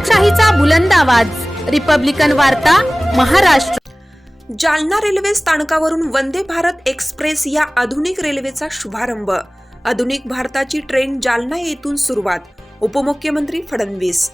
लोकशाहीचा बुलंद आवाज, रिपब्लिकन वार्ता, महाराष्ट्र। जालना रेल्वे स्थानकावरून वंदे भारत एक्सप्रेस या आधुनिक रेल्वेचा शुभारंभ। आधुनिक भारताची ट्रेन जालना येथून सुरुवात। उपमुख्यमंत्री फडणवीस।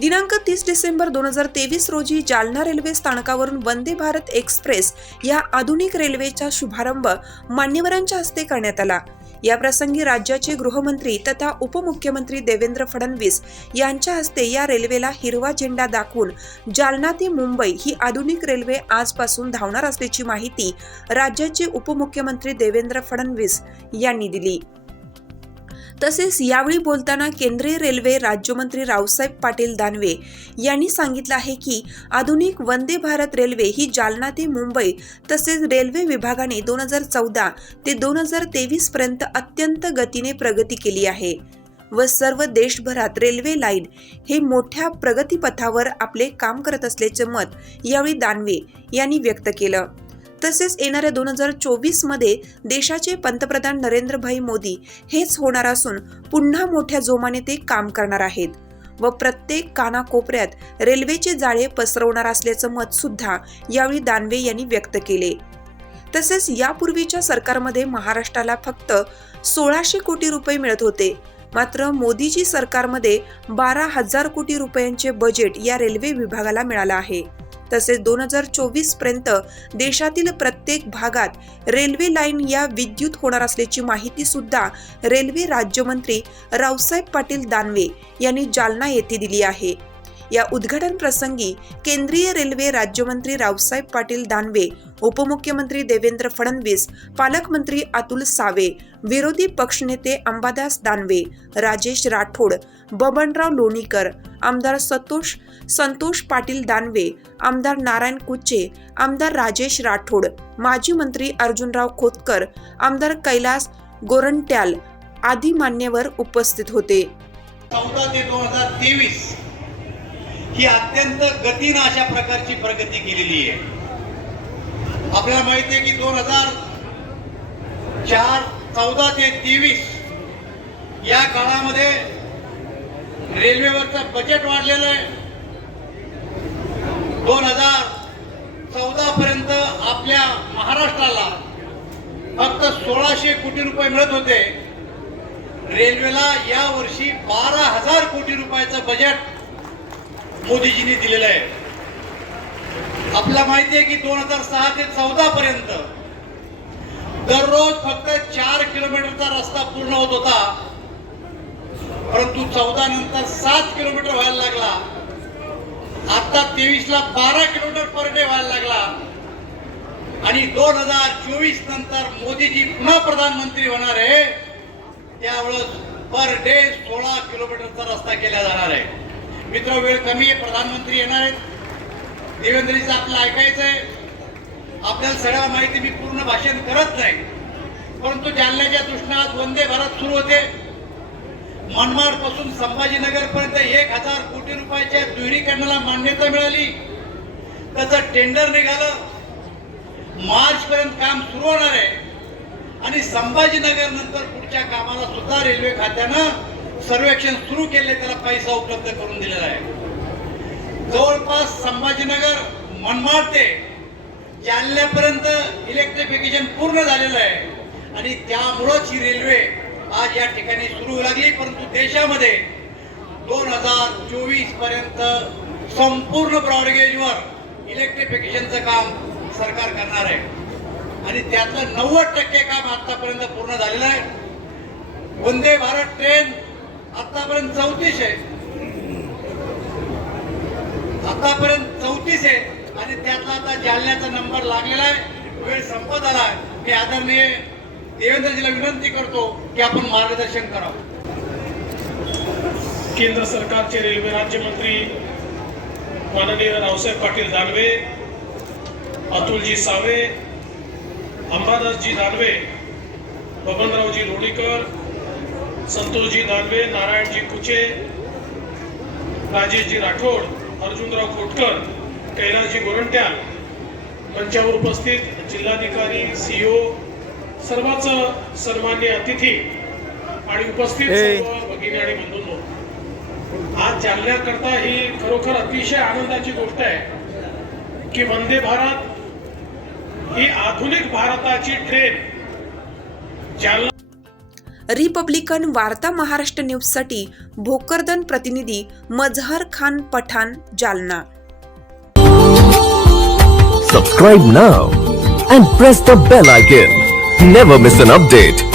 दिनांक 30 डिसेंबर 2023 रोजी जालना रेल्वे स्थानकावरून वंदे भारत एक्सप्रेस या आधुनिक रेल्वेचा शुभारंभ मान्यवरांच्या हस्ते करण्यात आला। या प्रसंगी राज्याचे गृहमंत्री तथा उपमुख्यमंत्री देवेंद्र फडणवीस यांच्या हस्ते या रेल्वेला हिरवा झेंडा दाखवून जालना ते मुंबई ही आधुनिक रेल्वे आजपासून धावणार असल्याची माहिती राज्याचे उपमुख्यमंत्री देवेंद्र फडणवीस यांनी दिली। तसेच यावेळी बोलताना केंद्रीय रेल्वे राज्यमंत्री रावसाहेब पाटील दानवे यांनी सांगितलं आहे की आधुनिक वंदे भारत रेल्वे ही जालना ते मुंबई तसेच रेल्वे विभागाने 2014 ते 2023 पर्यंत अत्यंत गतीने प्रगती केली आहे व सर्व देशभरात रेल्वे लाईन हे मोठ्या प्रगतीपथावर आपले काम करत असल्याचे मत यावेळी दानवे यांनी व्यक्त केलं। तसेच येणाऱ्या 2024 मध्ये देशाचे पंतप्रधान नरेंद्रभाई मोदी हेच होणार असून पुन्हा मोठ्या जोमाने ते काम करणार आहेत व प्रत्येक कानाकोपऱ्यात रेल्वेचे जाळे पसरवणार असल्याचं मत सुद्धा यावेळी दानवे यांनी व्यक्त केले। तसेच यापूर्वीच्या सरकारमध्ये महाराष्ट्राला फक्त 1600 कोटी रुपये मिळत होते, मात्र मोदीजी सरकारमध्ये 12,000 कोटी रुपयांचे बजेट या रेल्वे विभागाला मिळालं आहे। तसेच 2024 पर्यंत देशातील प्रत्येक भागात रेल्वे लाईन या विद्युत होणार असल्याची माहिती सुद्धा रेल्वे राज्यमंत्री रावसाहेब पाटील दानवे यांनी जालना येथे दिली आहे। या उद्घाटन प्रसंगी केंद्रीय रेल्वे राज्यमंत्री रावसाहेब पाटील दानवे, उपमुख्यमंत्री देवेंद्र फडणवीस, पालकमंत्री अतुल सावे, विरोधी पक्षनेते अंबादास दानवे, राजेश राठोड, बबनराव लोणीकर, आमदार संतोष पाटील दानवे, आमदार नारायण कुचे, आमदार राजेश राठोड, माजी मंत्री अर्जुनराव खोतकर, आमदार कैलास गोरंट्याल आदी मान्यवर उपस्थित होते। 14 ते 2023 ही अत्यंत गतीनं अशा प्रकारची प्रगती केलेली आहे। आपल्याला माहिती आहे की 2014 ते 23 या काळामध्ये रेल्वेवरचं बजेट वाढलेलं आहे। 2014 पर्यंत आपल्या महाराष्ट्राला फक्त 1600 कोटी रुपये मिळत होते। रेल्वेला या वर्षी 12,000 कोटी रुपयाचं बजेट मोदीजींनी दिलेलं आहे। आपल्याला माहिती आहे की 2006 ते 14 पर्यंत दररोज फक्त 4 किलोमीटरचा रस्ता पूर्ण होत होता, परंतु 14 नंतर 7 किलोमीटर व्हायला लागला। आता 23 ला 12 किलोमीटर पर डे व्हायला लागला आणि 2024 नंतर मोदीजी पुन्हा प्रधानमंत्री होणार आहे, त्यावेळेस पर डे 16 किलोमीटरचा रस्ता केला जाणार आहे। मित्र, वेळ कमी आहे, प्रधानमंत्री येणार आहेत। देवेंद्रजीचं आपलं ऐकायचं आहे। आपल्याला सगळ्याला माहिती, मी पूर्ण भाषण करत नाही, परंतु जालन्याच्या दृष्टीने वंदे भारत सुरू होते। मनमाड पासून संभाजीनगर पर्यंत 1000 कोटी रुपयाच्या दुहेरीकरणाला मान्यता मिळाली। त्याचं टेंडर निघालं, मार्च पर्यंत काम सुरू होणार आहे आणि संभाजीनगर नंतर पुढच्या कामाला सुद्धा रेल्वे खात्यानं सर्वेक्षण सुरू केले, त्याला पैसा उपलब्ध करून दिलेला आहे। जवळपास संभाजीनगर मनमाड ते जालन्यापर्यंत इलेक्ट्रिफिकेशन पूर्ण झालेलं आहे आणि त्यामुळेच ही रेल्वे आज या ठिकाणी सुरू लागली। परंतु देशामध्ये 2024 पर्यंत संपूर्ण ब्रॉडगेजवर इलेक्ट्रिफिकेशनचं काम सरकार करणार आहे आणि त्यातलं 90% काम आतापर्यंत पूर्ण झालेलं आहे। वंदे भारत ट्रेन आतापर्यंत 34 आहे, आणि त्यातला आता जालन्याचा नंबर लागलेला आहे। वेळ संपत आला आहे। मी आदरणीय देवेंद्रजीला विनंती करतो की आपण मार्गदर्शन करावं। केंद्र सरकारचे रेल्वे राज्यमंत्री माननीय रावसाहेब पाटील दानवे, अतुलजी सावे, अंबादासजी दानवे, बबनरावजी लोणीकर, संतोषजी दानवे, नारायणजी कुचे, राजेशजी राठोड, अर्जुनराव खोतकर, कैलासजी गोरंट्याल, मंचावर उपस्थित जिल्हाधिकारी, सीओ, सर्वच सन्मान्य अतिथी आणि उपस्थित सर्व भगिनी आणि बंधूंनो, आज जालन्याकरता ही खरोखर अतिशय आनंदाची गोष्ट आहे की वंदे भारत ही आधुनिक भारताची ट्रेन जालना रिपब्लिकन वार्ता महाराष्ट्र न्यूजसाठी भोकरदन प्रतिनिधी मजहर Khan Pathan, Jalna. Subscribe now and press the bell icon. Never miss an update.